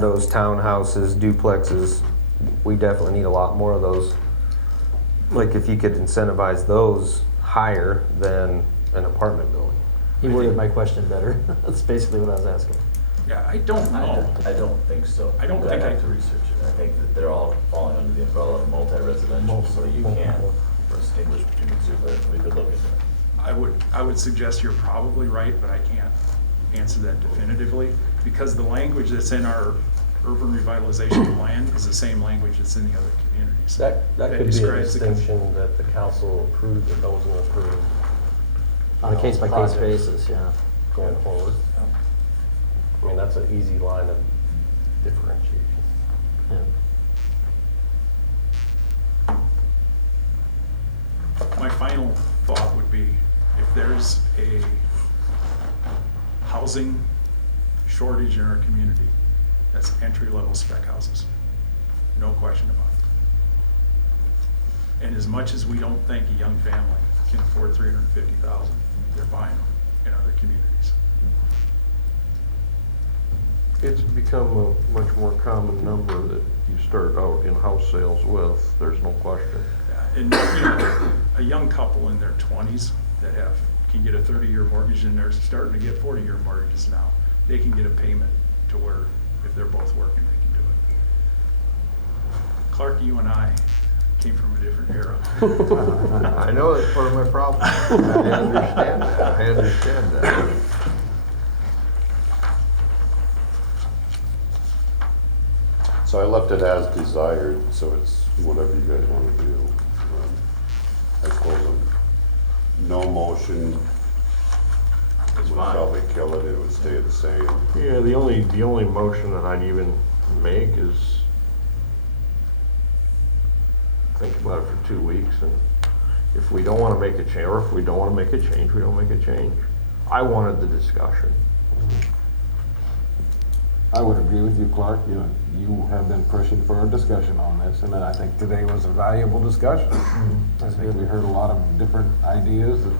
those townhouses, duplexes, we definitely need a lot more of those. Like if you could incentivize those higher than an apartment building. He worded my question better. That's basically what I was asking. Yeah, I don't know. I don't think so. I don't But think I have I- to research it. I think that they're all falling under the umbrella of multi-residential, so you can't distinguish between the two, but we could look at that. I would suggest you're probably right, but I can't answer that definitively, because the language that's in our urban revitalization plan is the same language that's in the other communities. That could be a describes the- distinction that the council approved and doesn't approve. On a case-by-case Projects basis, yeah. Going forward. I mean, that's an easy line of differentiation. Yeah. My final thought would be, if there's a housing shortage in our community, that's entry-level spec houses. No question about it. And as much as we don't think a young family can afford $350,000, they're buying them in other communities. It's become a much more common number that you start out in house sales with, there's no question. And, a young couple in their 20s that can get a 30-year mortgage, and they're starting to get 40-year mortgages now. They can get a payment to where, if they're both working, they can do it. Clark, you and I came from a different era. I know that's part of my problem. I understand that. So I left it as desired, so it's whatever you guys want to do. I suppose no motion would probably kill it, it would stay the same. Yeah, the only motion that I'd even make is think about it for 2 weeks, and if we don't want to make a change, or if we don't want to make a change, we don't make a change. I wanted the discussion. I would agree with you, Clark. You have been pushing for a discussion on this, and I think today was a valuable discussion. I think we heard a lot of different ideas that,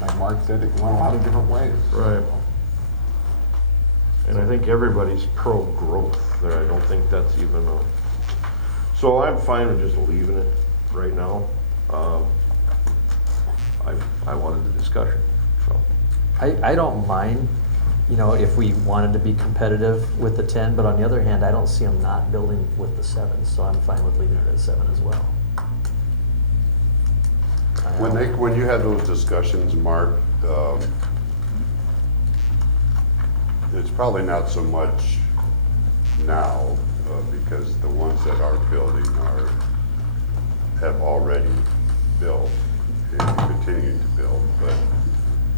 like Mark said, it can went a lot of different ways. Right. And I think everybody's pro-growth there. I don't think that's even a, so I'm fine with just leaving it right now. I wanted the discussion, so. I don't mind, if we wanted to be competitive with the 10, but on the other hand, I don't see them not building with the 7, so I'm fine with leaving it at 7 as well. When you had those discussions, Mark, it's probably not so much now, because the ones that are building have already built and continuing to build, but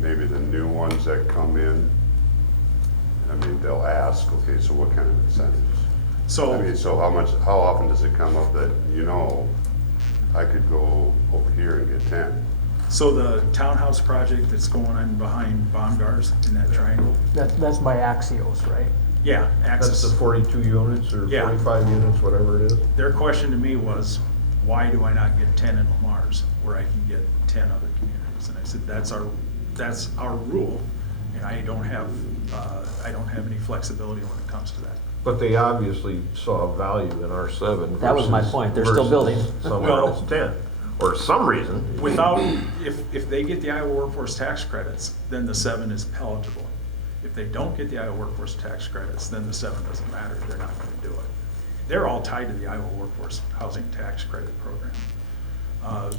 maybe the new ones that come in, I mean, they'll ask, okay, so what kind of incentives? So, I mean, so how often does it come up that, I could go over here and get 10? so the townhouse project that's going on behind Baumgars in that triangle, That's by Axios, right? yeah, That's the Axis. 42 units or Yeah. 45 units, whatever it is. Their question to me was, why do I not get 10 in Lamar's where I can get 10 other communities? And I said, that's our rule, and I don't have any flexibility when it comes to that. But they obviously saw value in our 7. That was my point. They're still building. Somewhere Well- else 10, or some reason. Without, if they get the Iowa workforce tax credits, then the 7 is palatable. If they don't get the Iowa workforce tax credits, then the 7 doesn't matter, they're not gonna do it. They're all tied to the Iowa workforce housing tax credit program.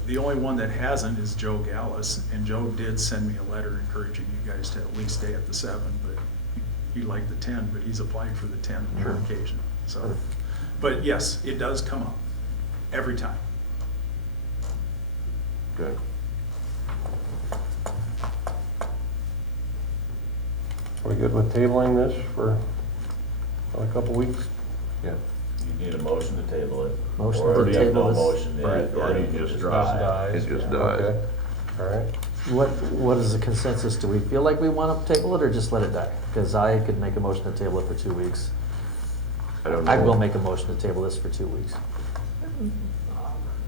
The only one that hasn't is Joe Gallus, and Joe did send me a letter encouraging you guys to at least stay at the 7, but he liked the 10, but he's applied for the 10 certification, so. But yes, it does come up, every time. Okay. Are we good with tabling this for a couple weeks? Yeah. You need a motion to table it. Motion Or to if you have table no this. motion, then Or it it just just drops. dies. It just dies. Okay. All right. What is the consensus? Do we feel like we want to table it or just let it die? Because I could make a motion to table it for 2 weeks. I don't know. I will make a motion to table this for 2 weeks.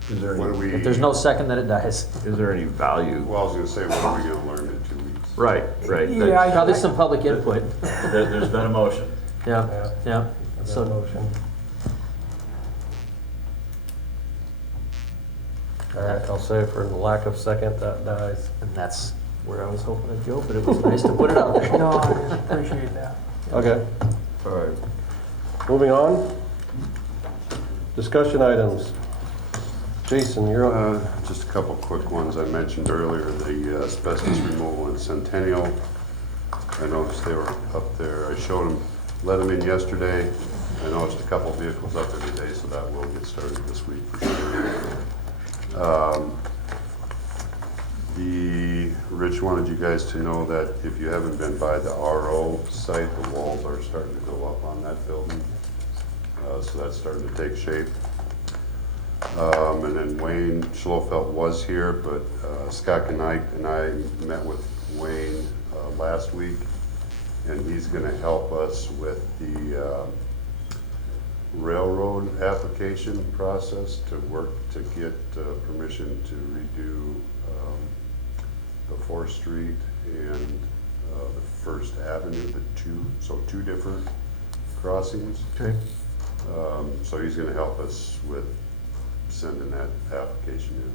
Is there What do any, we? If there's no second, then it dies. is there any value? Well, I was gonna say, what are we gonna learn in 2 weeks? Right, right. Yeah, Probably some public input. There's been a motion. Yeah, yeah. So- motion. All right, I'll say for the lack of second, that dies. And that's where I was hoping it'd go, but it was nice to put it out there. No, I appreciate that. Okay, all right. Moving on. Discussion items. Jason, you're up. Just a couple quick ones. I mentioned earlier the asbestos removal in Centennial. I noticed they were up there. I showed them, let them in yesterday. I noticed a couple vehicles up there today, so that will get started this week for sure. Rich wanted you guys to know that if you haven't been by the RO site, the walls are starting to go up on that building. So that's starting to take shape. And then Wayne Schlofeld was here, but Scott Knight and I met with Wayne last week, and he's going to help us with the railroad application process to work to get permission to redo the 4th Street and the First Avenue, two different crossings. Okay. So he's going to help us with sending that application in.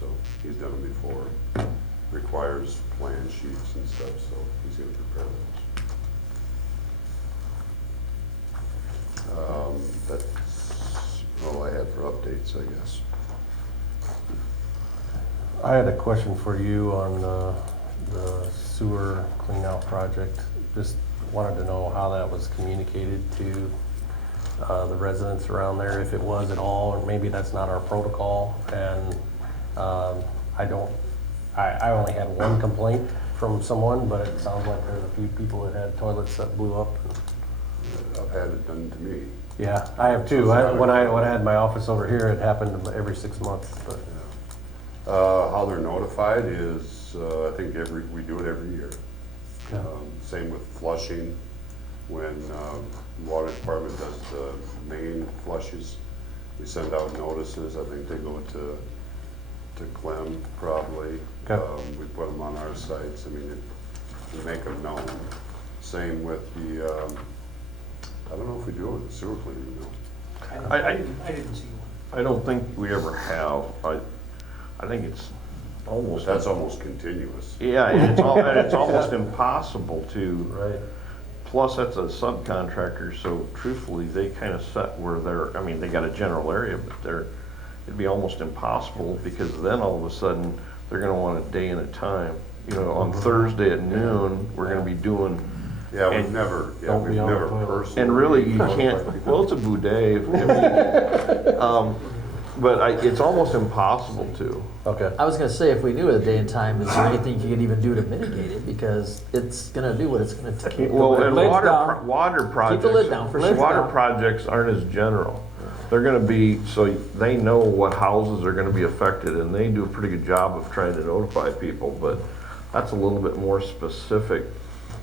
So he's done it before. Requires plan sheets and stuff, so he's going to prepare those. That's all I had for updates, I guess. I had a question for you on the sewer cleanout project. Just wanted to know how that was communicated to the residents around there, if it was at all, or maybe that's not our protocol. And I only had one complaint from someone, but it sounds like there's a few people that had toilets that blew up. I've had it done to me. Yeah, I have too. When I had my office over here, it happened every 6 months, but. How they're notified is, I think we do it every year. Yeah. Same with flushing, when water department does the main flushes, we send out notices. I think they go to Clem probably. Okay. We put them on our sites. I mean, we make them known. Same with the, I don't know if we do it with the sewer cleaning, though. I didn't see one. I don't think we ever have. I think it's But almost. that's almost continuous. Yeah, and it's almost impossible to. Right. Plus, that's a subcontractor, so truthfully, they kind of set where I mean, they got a general area, but it'd be almost impossible, because then all of a sudden, they're gonna want a day and a time. You know, on Thursday at noon, we're gonna be doing. Yeah, we've And never don't be on the toilet. personally. And really, you can't, well, it's a boudet. But it's almost impossible to. Okay. I was gonna say, if we knew a day and time, is there anything you could even do to mitigate it? Because it's gonna do what it's gonna take. Well, and Lids down. water projects. Keep the lid down for sure. Water projects aren't as general. They're gonna be, so they know what houses are gonna be affected, and they do a pretty good job of trying to notify people, but that's a little bit more specific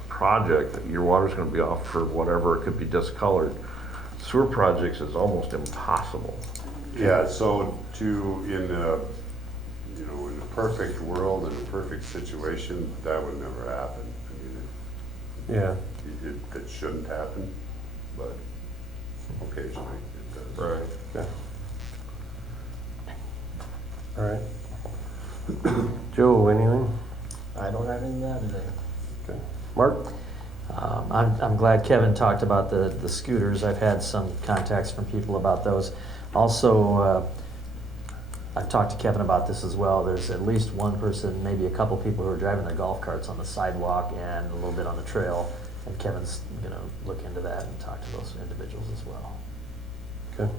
project. Your water's gonna be off for whatever, it could be discolored. Sewer projects is almost impossible. Yeah, so in a perfect world, in a perfect situation, that would never happen. I mean, Yeah. it shouldn't happen, but occasionally it does. Right. Okay. All right. Joe, anything? I don't have anything to add today. Okay. Mark? I'm glad Kevin talked about the scooters. I've had some contacts from people about those. Also, I've talked to Kevin about this as well. There's at least one person, maybe a couple people who are driving their golf carts on the sidewalk and a little bit on the trail. And Kevin's gonna look into that and talk to those individuals as well. Okay.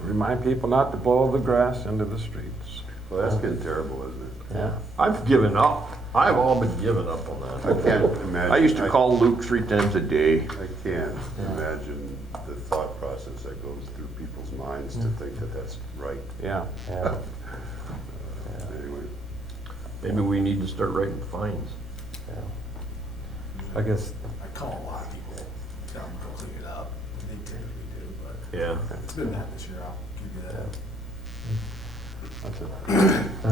Remind people not to blow the grass into the streets. Well, that's getting terrible, isn't it? Yeah. I've given up. I've all been giving up on I that. can't imagine. I used to call Luke 3 times a day. I can't imagine the thought process that goes through people's minds to think that that's right. Yeah. Yeah. Anyway, Maybe we need to start writing fines. Yeah. I guess, I call a lot of people that tell them to clean it up. They typically do, but Yeah. it's been bad this year, I'll give you that. that's it.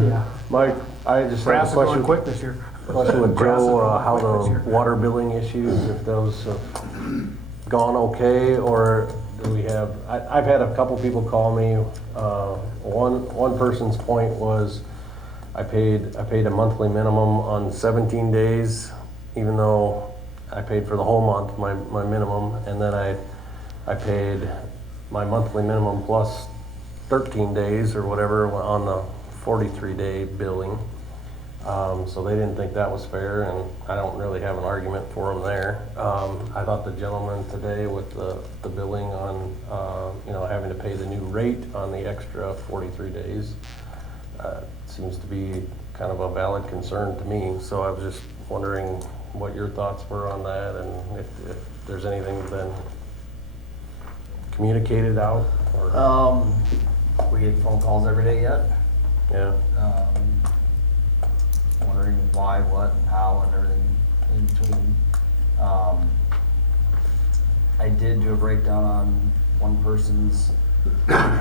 Yeah. Mike, I just have Grass a is going question. quick this year. Question with Grass is Joe, going how quick this the year. water billing issues, if those gone okay, or do we have, I've had a couple people call me. One person's point was, I paid a monthly minimum on 17 days, even though I paid for the whole month, my minimum, and then I paid my monthly minimum plus 13 days or whatever on the 43-day billing. So they didn't think that was fair, and I don't really have an argument for them there. I thought the gentleman today with the billing on, having to pay the new rate on the extra 43 days, seems to be kind of a valid concern to me. So I was just wondering what your thoughts were on that, and if there's anything been communicated out, or, We get phone calls every day yet, yeah, wondering why, what, and how, and everything in between. I did do a breakdown on one person's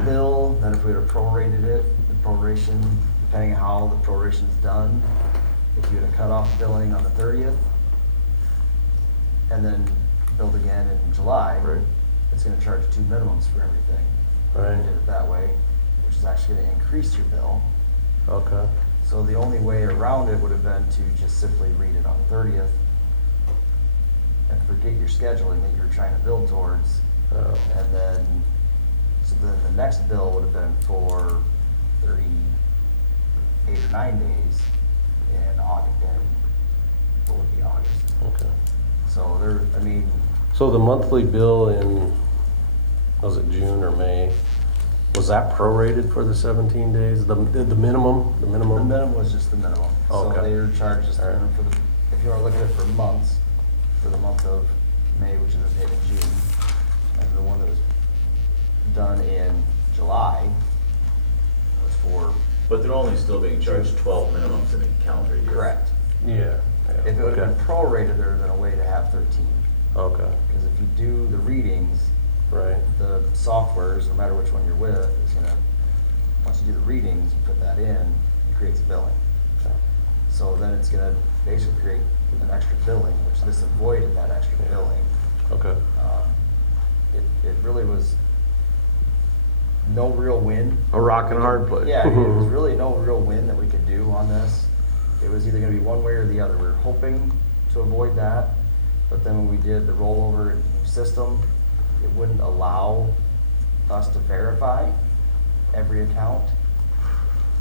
bill, that if we would have prorated it, the proration, depending on how the proration's done, if you would have cut off billing on the 30th, and then billed again in July, Right. it's gonna charge 2 minimums for everything. Right. We did it that way, which is actually gonna increase your bill. okay, So the only way around it would have been to just simply read it on the 30th and forget your scheduling that you're trying to build towards. Oh. And then, so then the next bill would have been for 38 or 9 days in August, and what would be August? okay. So there, I mean, So the monthly bill in, was it June or May, was that prorated for the 17 days, the minimum, the the minimum? minimum was just the minimum. So Okay. they were charged just the Alright. minimum for the, if you want to look at it for months, for the month of May, which is paid in June, and the one that was done in July was for, But they're only still being charged 12 minimums in a calendar year. correct. Yeah. If it would have Okay. been prorated, there would have been a way to have 13. Okay, Because if you do the readings, right, the softwares, no matter which one you're with, is gonna, once you do the readings, you put that in, it creates a billing. okay, So then it's gonna basically create an extra billing, which this avoided that extra billing. okay, It really was no real win. A rock and a hard place. Yeah, I mean, it was really no real win that we could do on this. It was either gonna be one way or the other. We were hoping to avoid that, but then when we did the rollover and new system, it wouldn't allow us to verify every account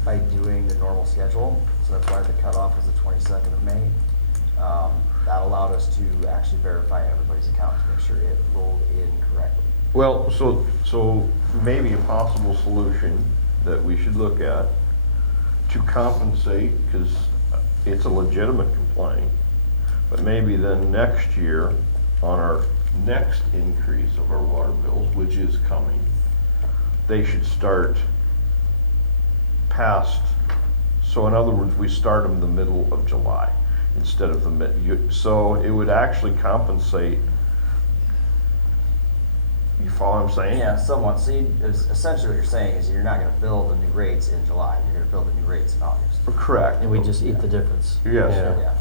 by doing the normal schedule. So that's why the cutoff was the 22nd of May. That allowed us to actually verify everybody's account to make sure it rolled in correctly. Well, so maybe a possible solution that we should look at to compensate, because it's a legitimate complaint, but maybe then next year, on our next increase of our water bills, which is coming, they should start past, so in other words, we start them the middle of July instead of so it would actually compensate. You follow what I'm saying? Yeah, somewhat. So essentially what you're saying is you're not gonna build the new rates in July, you're gonna build the new rates in August. Correct. And we just eat the difference. Yes. Yeah. Yeah.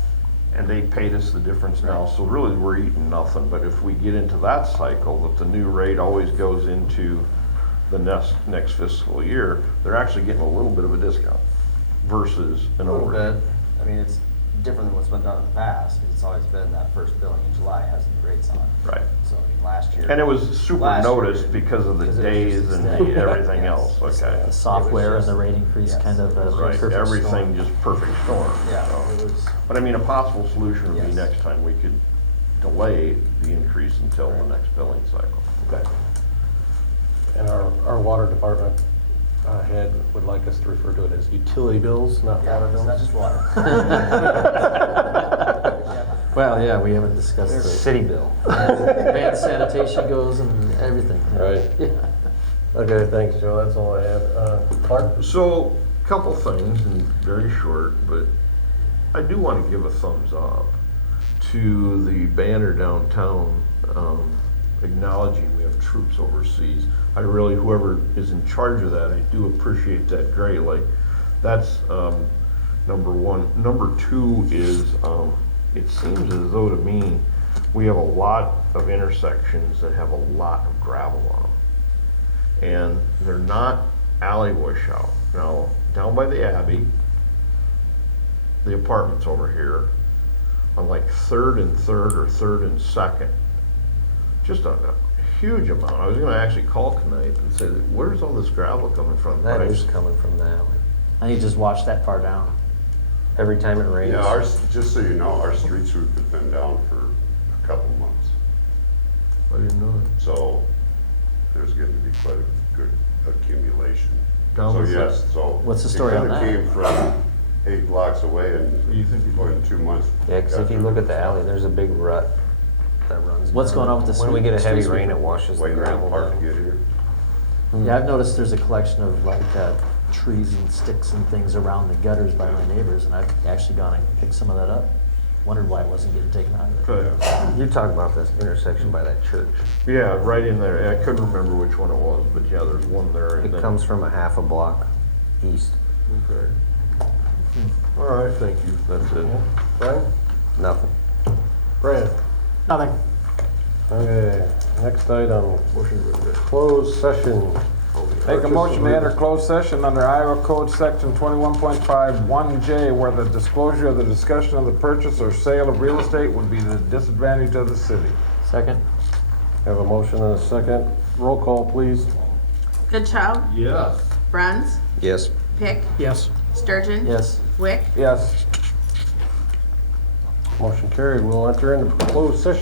And they paid us the difference now, so really we're eating nothing, but if we get into that cycle, that the new rate always goes into the next fiscal year, they're actually getting a little bit of a discount versus A an little over. bit. I mean, it's different than what's been done in the past, because it's always been that first billing in July has the rates on. Right. So, I mean, last year. And it was super last year, noticed because of the because it was just days and extended. everything Yes. else, okay? The software and the just- rate increase yes, kind of it was Right, perfect everything storm. just perfect storm. Yeah, so. it was, But I mean, a possible solution would be Yes. next time we could delay the increase until the next billing cycle. Okay. and our water department head would like us to refer to it as utility bills, not yeah, water it's bills. not just water. Well, yeah, we haven't discussed the City bill. advanced sanitation goes and everything. Right. Yeah. Okay, thanks, Joe, that's all I had. Clark? So, couple things, and very short, but I do want to give a thumbs up to the banner downtown acknowledging we have troops overseas. I really, whoever is in charge of that, I do appreciate that greatly. That's number one. Number two is, it seems as though to me we have a lot of intersections that have a lot of gravel on them. And they're not alley washout. Now, down by the Abbey, the apartments over here, on like 3rd and 3rd or 3rd and 2nd, just a huge amount. I was gonna actually call tonight and say, where's all this gravel coming from? That But I is just- coming from the alley. I need to just watch that far down. Every time it rains. Yeah, just so you know, our street sweep has been down for a couple months. I didn't know that. So there's getting to be quite a good accumulation. Down So with yes, so. What's the story on that? It kinda came from 8 blocks away and You think you- in 2 months. Yeah, because if you look at the alley, there's a big rut that runs. What's down. going on with the When we get a street heavy sweeper? rain, it washes the Waiting around gravel the park to down. get here. Yeah, I've noticed there's a collection of like trees and sticks and things around the gutters by my neighbors, and I've actually gone and picked some of that up. Wondered why it wasn't getting taken out of there. Okay. You're talking about this intersection by that church. Yeah, right in there. I couldn't remember which one it was, but yeah, there's one there. and It then- comes from a half a block east. Okay. All right, thank you. That's it. Brian? Nothing. Brad? Nothing. Okay, next item, Motion to adjourn. closed session. Make a motion to enter closed session under Iowa Code Section 21.51J, where the disclosure of the discussion of the purchase or sale of real estate would be to the disadvantage of the city. Second? Have a motion and a second. Roll call, please. Goodchild, Yes. Bruns, Yes. Pick, Yes. Sturgeon. Yes. Wick. Yes. Motion carried. We'll enter into closed session.